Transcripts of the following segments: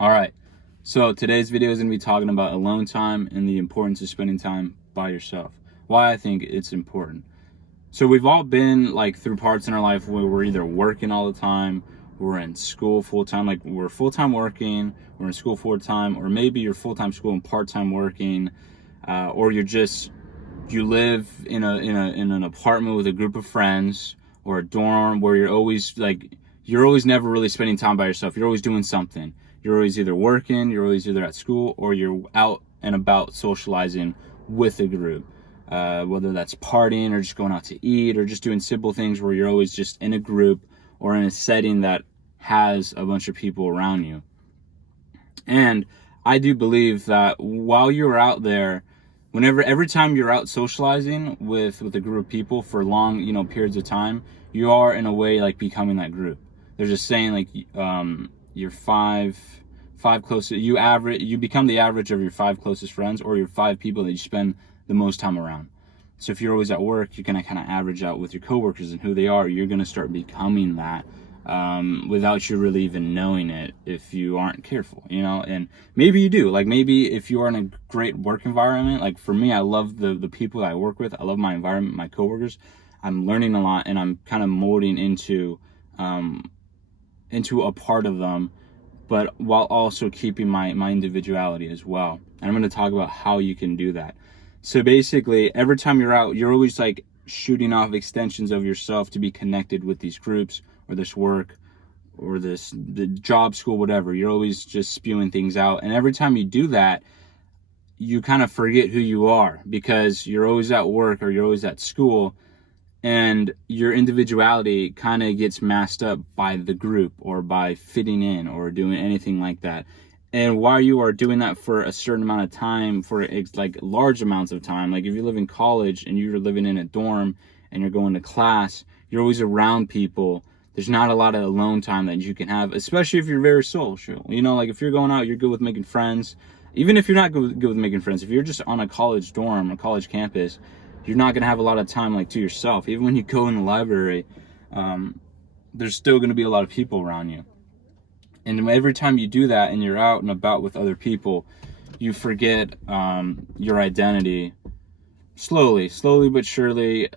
All right, so today's video is going to be talking about alone time and the importance of spending time by yourself. Why I think it's important. So we've all been like through parts in our life where we're either working all the time, we're in school full time, like we're full time working, we're in school full time, or maybe you're full time school and part time working, or you live in an apartment with a group of friends or a dorm where you're always never really spending time by yourself. You're always doing something. You're always either working, you're always either at school, or you're out and about socializing with a group. Whether that's partying or just going out to eat or just doing simple things where you're always just in a group or in a setting that has a bunch of people around you. And I do believe that while you're out there, every time you're out socializing with a group of people for long, periods of time, you are in a way like becoming that group. There's a saying like, your five closest, you become the average of your five closest friends or your five people that you spend the most time around. So if you're always at work, you're gonna kind of average out with your coworkers and who they are. You're gonna start becoming that without you really even knowing it if you aren't careful, and maybe you do. Like maybe if you're in a great work environment, like for me, I love the people that I work with. I love my environment, my coworkers. I'm learning a lot and I'm kind of molding into a part of them, but while also keeping my individuality as well. And I'm going to talk about how you can do that. So basically, every time you're out, you're always like shooting off extensions of yourself to be connected with these groups or this work or the job, school, whatever. You're always just spewing things out. And every time you do that, you kind of forget who you are because you're always at work or you're always at school, and your individuality kind of gets masked up by the group or by fitting in or doing anything like that. And while you are doing that for a certain amount of time, for like large amounts of time, like if you live in college and you're living in a dorm and you're going to class, you're always around people. There's not a lot of alone time that you can have, especially if you're very social. Like if you're going out, you're good with making friends. Even if you're not good with making friends, if you're just on a college dorm, a college campus, you're not going to have a lot of time like to yourself. Even when you go in the library, there's still going to be a lot of people around you. And every time you do that and you're out and about with other people, you forget your identity slowly but surely.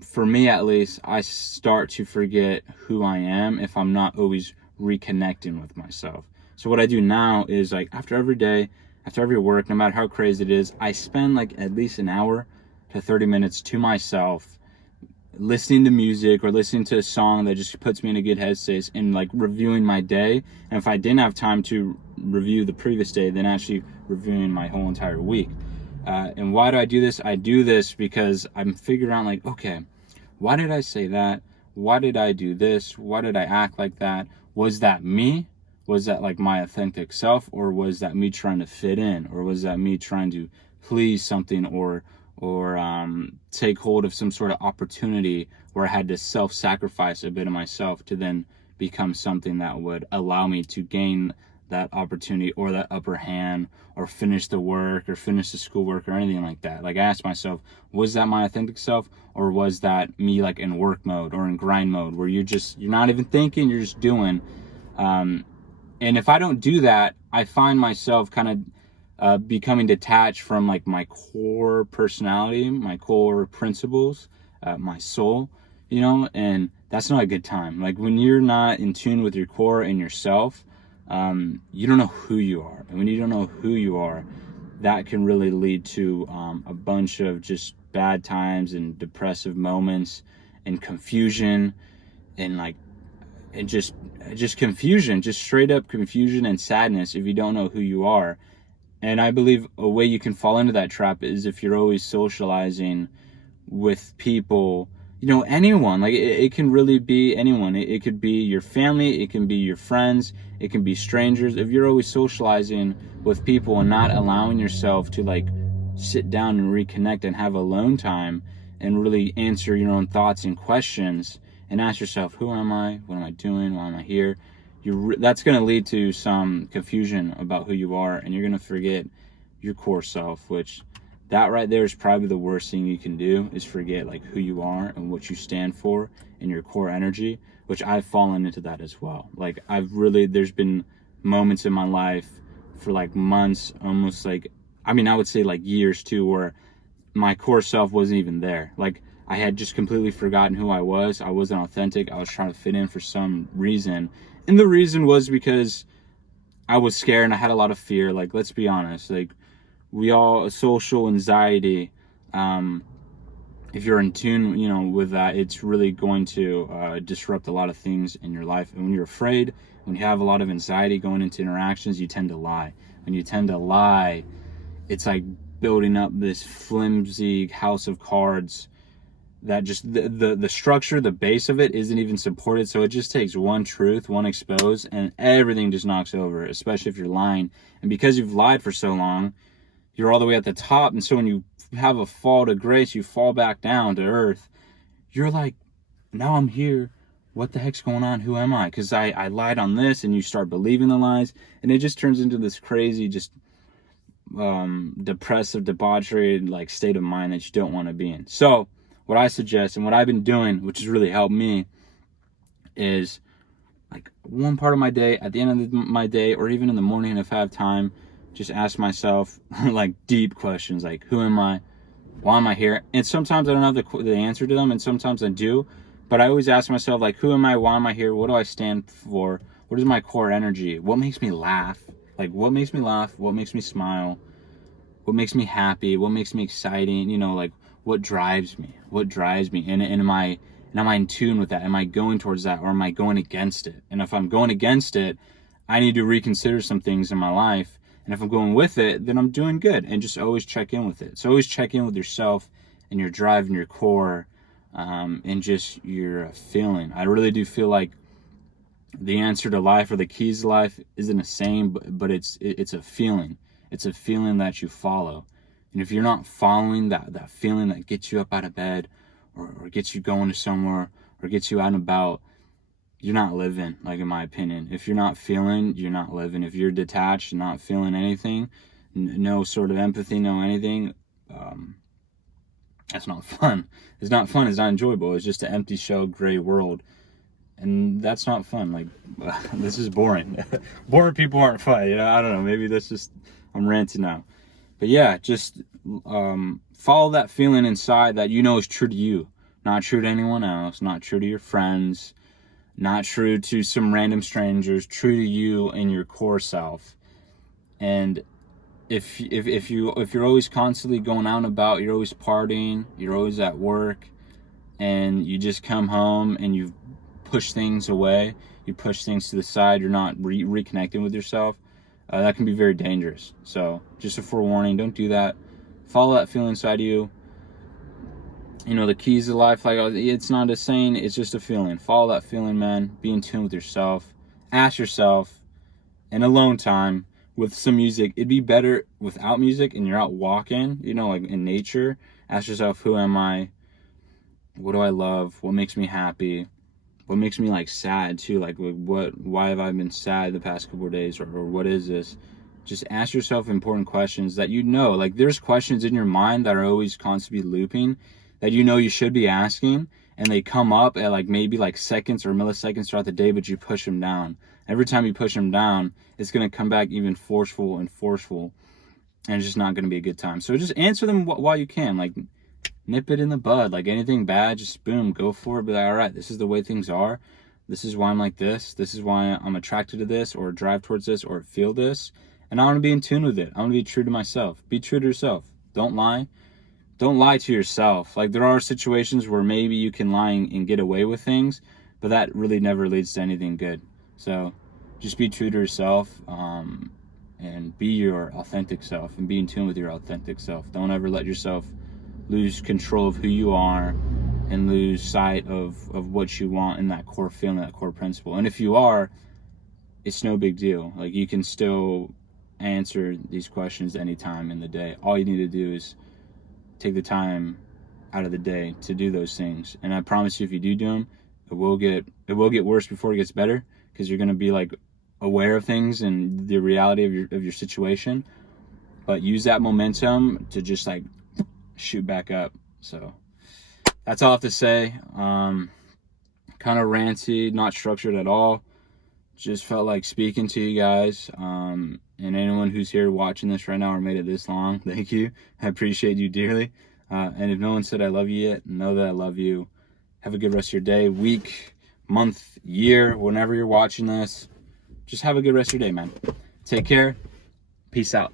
For me, at least, I start to forget who I am if I'm not always reconnecting with myself. So what I do now is like after every day, after every work, no matter how crazy it is, I spend like at least an hour to 30 minutes to myself, listening to music or listening to a song that just puts me in a good headspace and like reviewing my day. And if I didn't have time to review the previous day, then actually reviewing my whole entire week. And why do I do this? I do this because I'm figuring out like, okay, why did I say that? Why did I do this? Why did I act like that? Was that me? Was that like my authentic self? Or was that me trying to fit in? Or was that me trying to please something or take hold of some sort of opportunity where I had to self-sacrifice a bit of myself to then become something that would allow me to gain that opportunity or that upper hand or finish the work or finish the schoolwork or anything like that. Like I asked myself, was that my authentic self, or was that me like in work mode or in grind mode where you're not even thinking, you're just doing. And if I don't do that, I find myself kind of becoming detached from like my core personality, my core principles, my soul, and that's not a good time. Like when you're not in tune with your core and yourself, you don't know who you are. And when you don't know who you are, that can really lead to a bunch of just bad times and depressive moments and confusion and just confusion, just straight up confusion and sadness if you don't know who you are. And I believe a way you can fall into that trap is if you're always socializing with people, anyone. Like it can really be anyone. It could be your family, it can be your friends, it can be strangers. If you're always socializing with people and not allowing yourself to like sit down and reconnect and have alone time and really answer your own thoughts and questions and ask yourself, who am I? What am I doing? Why am I here? That's going to lead to some confusion about who you are, and you're going to forget your core self, which that right there is probably the worst thing you can do, is forget like who you are and what you stand for and your core energy, which I've fallen into that as well. Like there's been moments in my life for like months, almost like, I mean, I would say like years too, where my core self wasn't even there. Like, I had just completely forgotten who I was. I wasn't authentic. I was trying to fit in for some reason. And the reason was because I was scared and I had a lot of fear. Like, let's be honest. Like, we all, social anxiety, if you're in tune, with that, it's really going to disrupt a lot of things in your life. And when you're afraid, when you have a lot of anxiety going into interactions, you tend to lie. When you tend to lie, it's like building up this flimsy house of cards that just the structure, the base of it isn't even supported. So it just takes one truth, one expose, and everything just knocks over, especially if you're lying. And because you've lied for so long, you're all the way at the top. And so when you have a fall to grace, you fall back down to earth. You're like, now I'm here. What the heck's going on? Who am I? Because I lied on this, and you start believing the lies. And it just turns into this crazy, just depressive, debauchery, like state of mind that you don't want to be in. So what I suggest and what I've been doing, which has really helped me, is like one part of my day, at the end of my day, or even in the morning if I have time, just ask myself like deep questions, like, who am I? Why am I here? And sometimes I don't have the answer to them, and sometimes I do. But I always ask myself, like, who am I? Why am I here? What do I stand for? What is my core energy? What makes me laugh? Like, what makes me laugh? What makes me smile? What makes me happy? What makes me exciting? Like, what drives me? What drives me? And am I in tune with that? Am I going towards that, or am I going against it? And if I'm going against it, I need to reconsider some things in my life. And if I'm going with it, then I'm doing good. And just always check in with it. So always check in with yourself and your drive and your core, and just your feeling. I really do feel like the answer to life, or the keys to life, isn't a saying, but it's a feeling. It's a feeling that you follow. And if you're not following that feeling that gets you up out of bed, or gets you going to somewhere, or gets you out and about, you're not living, like, in my opinion. If you're not feeling, you're not living. If you're detached, not feeling anything, no sort of empathy, no anything, that's not fun. It's not fun. It's not enjoyable. It's just an empty shell, gray world. And that's not fun. Like, this is boring. Boring people aren't fun. I don't know. Maybe that's just, I'm ranting now. But yeah, just follow that feeling inside that is true to you. Not true to anyone else. Not true to your friends. Not true to some random strangers. True to you and your core self. And if you're always constantly going out and about, you're always partying, you're always at work, and you just come home and you push things away, you push things to the side, you're not reconnecting with yourself, that can be very dangerous. So just a forewarning, don't do that. Follow that feeling inside you. The keys to life, like, it's not a saying, it's just a feeling. Follow that feeling, man. Be in tune with yourself. Ask yourself, in alone time, with some music, it'd be better without music, and you're out walking, like in nature. Ask yourself, who am I? What do I love? What makes me happy? What makes me, like, sad too? Like, why have I been sad the past couple of days, or what is this? Just ask yourself important questions that like, there's questions in your mind that are always constantly looping that you should be asking, and they come up at like maybe like seconds or milliseconds throughout the day, but you push them down. Every time you push them down, it's going to come back even forceful, and it's just not going to be a good time. So just answer them while you can. Like, nip it in the bud. Like, anything bad, just boom, go for it. Be like, all right, this is the way things are. This is why I'm like this. This is why I'm attracted to this, or drive towards this, or feel this. And I want to be in tune with it. I want to be true to myself. Be true to yourself. Don't lie. Don't lie to yourself. Like, there are situations where maybe you can lie and get away with things, but that really never leads to anything good. So just be true to yourself, and be your authentic self, and be in tune with your authentic self. Don't ever let yourself lose control of who you are, and lose sight of what you want, and that core feeling, that core principle. And if you are, it's no big deal. Like, you can still answer these questions anytime in the day. All you need to do is take the time out of the day to do those things. And I promise you, if you do them, it will get worse before it gets better, because you're going to be like aware of things and the reality of your situation. But use that momentum to just like shoot back up. So that's all I have to say. Kind of ranty, not structured at all. just felt like speaking to you guys. And anyone who's here watching this right now or made it this long, thank you. I appreciate you dearly. And if no one said I love you yet, know that I love you. Have a good rest of your day, week, month, year, whenever you're watching this. Just have a good rest of your day, man. Take care. Peace out.